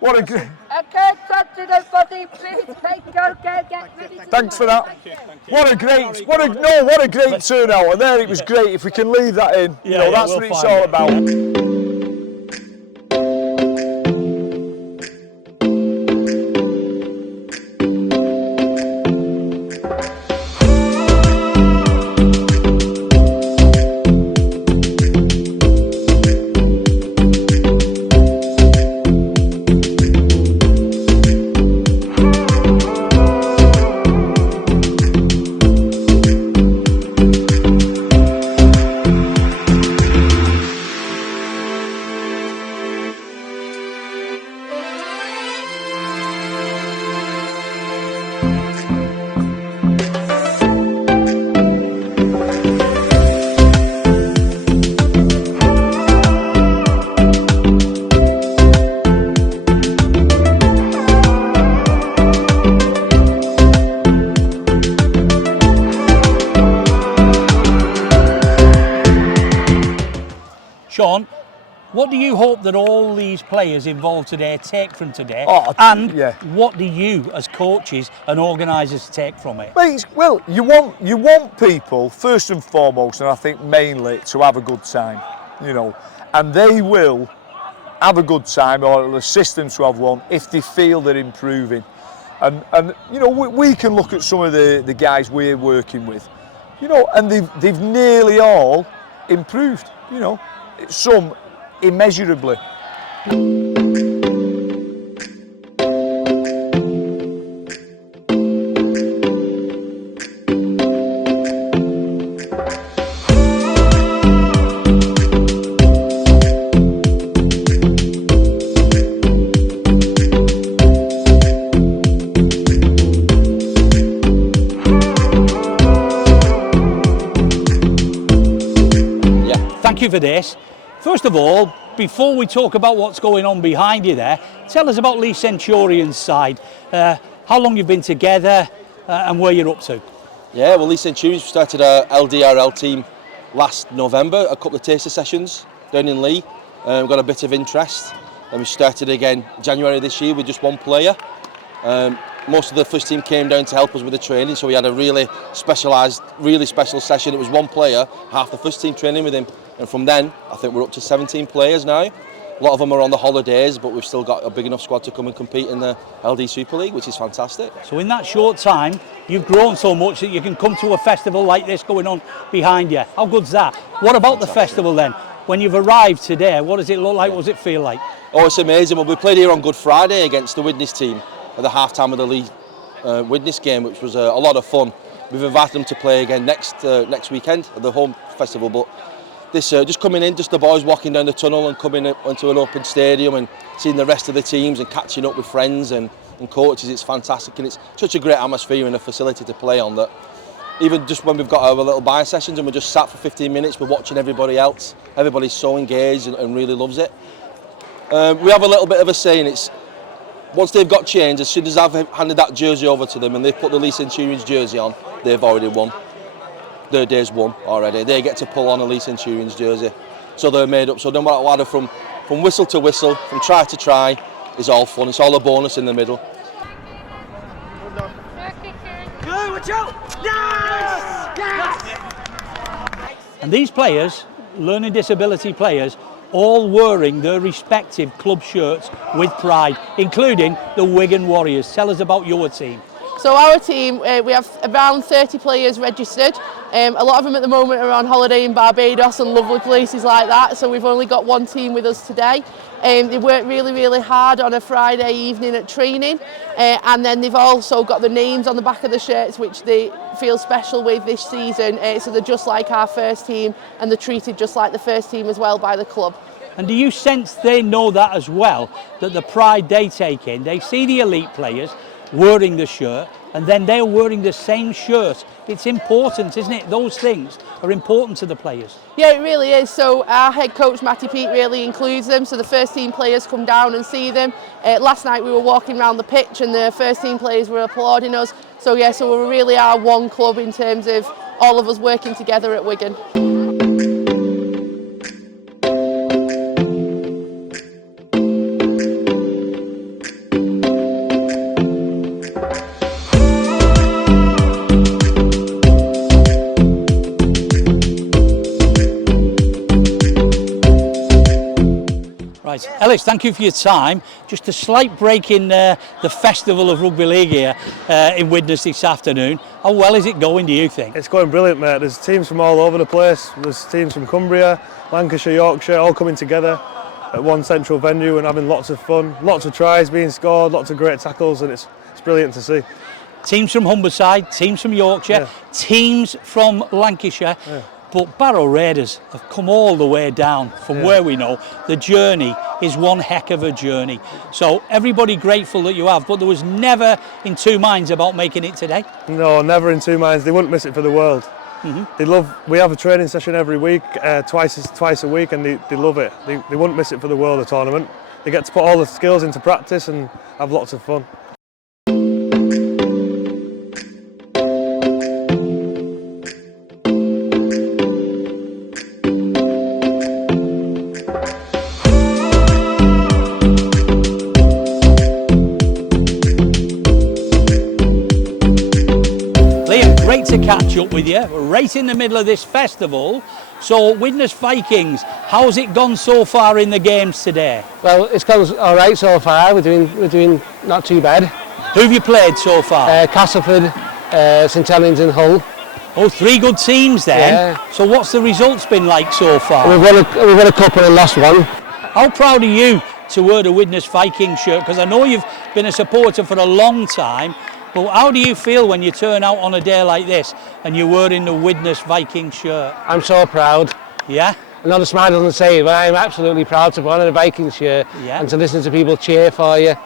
What a great... Okay, touch everybody, please take your get ready. Thanks for that. What a great turnout. And there it was great. If we can leave that in, you know, that's what it's all about. Sean, what do you hope that all these players involved today take from today? What do you, as coaches and organisers, take from it? Well, you want people first and foremost, and I think mainly, to have a good time, you know, and they will have a good time, or it'll assist them to have one if they feel they're improving. And you know, we can look at some of the guys we're working with, you know, and they've nearly all improved, you know. Some immeasurably. Thank you for this. First of all, before we talk about what's going on behind you there, tell us about Leigh Centurion's side. How long you've been together and where you're up to. Yeah, well, Leigh Centurions started our LDRL team last November, a couple of taster sessions down in Leigh. Got a bit of interest, and we started again January this year with just one player. Most of the first team came down to help us with the training, so we had a really special session. It was one player, half the first team training with him, and from then I think we're up to 17 players now. A lot of them are on the holidays, but we've still got a big enough squad to come and compete in the LD Super League, which is fantastic. So in that short time, you've grown so much that you can come to a festival like this going on behind you. How good's that? What about the festival then? When you've arrived today, what does it look like? What does it feel like? Oh, it's amazing. Well, we played here on Good Friday against the Widnes team at the half-time of the Leigh Widnes game, which was a lot of fun. We've invited them to play again next weekend at the home festival, but this just coming in, just the boys walking down the tunnel and coming into an open stadium and seeing the rest of the teams and catching up with friends and coaches, it's fantastic, and it's such a great atmosphere and a facility to play on that even just when we've got our little buy sessions and we're just sat for 15 minutes, we're watching everybody else. Everybody's so engaged and really loves it. We have a little bit of a saying, it's once they've got changed, as soon as I've handed that jersey over to them and they've put the Leigh Centurions jersey on, they've already won. Their day's won already. They get to pull on a Leigh Centurions jersey. So they're made up. So no matter what, from whistle to whistle, from try to try, is all fun. It's all a bonus in the middle. Good, watch out! Yes! Yes! And these players, learning disability players, all wearing their respective club shirts with pride, including the Wigan Warriors. Tell us about your team. So our team, we have around 30 players registered. A lot of them at the moment are on holiday in Barbados and lovely places like that, so we've only got one team with us today. They work really, really hard on a Friday evening at training, and then they've also got the names on the back of the shirts which they feel special with this season, so they're just like our first team and they're treated just like the first team as well by the club. And do you sense they know that as well, that the pride they take in, they see the elite players wearing the shirt and then they're wearing the same shirt? It's important, isn't it? Those things are important to the players. Yeah, it really is. So our head coach Matty Pete really includes them, so the first team players come down and see them. Last night we were walking around the pitch and the first team players were applauding us. So yeah, so we really are one club in terms of all of us working together at Wigan. Ellis, thank you for your time. Just a slight break in the festival of rugby league here in Widnes this afternoon. How well is it going, do you think? It's going brilliant, mate. There's teams from all over the place. There's teams from Cumbria, Lancashire, Yorkshire, all coming together at one central venue and having lots of fun. Lots of tries being scored, lots of great tackles, and it's brilliant to see. Teams from Humberside, teams from Yorkshire, teams from Lancashire. But Barrow Raiders have come all the way down from where we know. The journey is one heck of a journey. So everybody grateful that you have, but there was never in two minds about making it today. No, never in two minds. They wouldn't miss it for the world. We have a training session every week, twice a week, and they love it. They wouldn't miss it for the world, the tournament. They get to put all the skills into practice and have lots of fun. Great to catch up with you. We're right in the middle of this festival. So, Widnes Vikings, how's it gone so far in the games today? Well, it's gone all right so far. We're doing not too bad. Who have you played so far? Castleford, St Helens and Hull. Oh, three good teams then. Yeah. So what's the results been like so far? We've won a couple and lost one. How proud are you to wear the Widnes Viking shirt? Because I know you've been a supporter for a long time. But how do you feel when you turn out on a day like this and you're wearing the Widnes Viking shirt? I'm so proud. Yeah? I know the smile doesn't say it, but I'm absolutely proud to wear a Viking shirt and to listen to people cheer for you.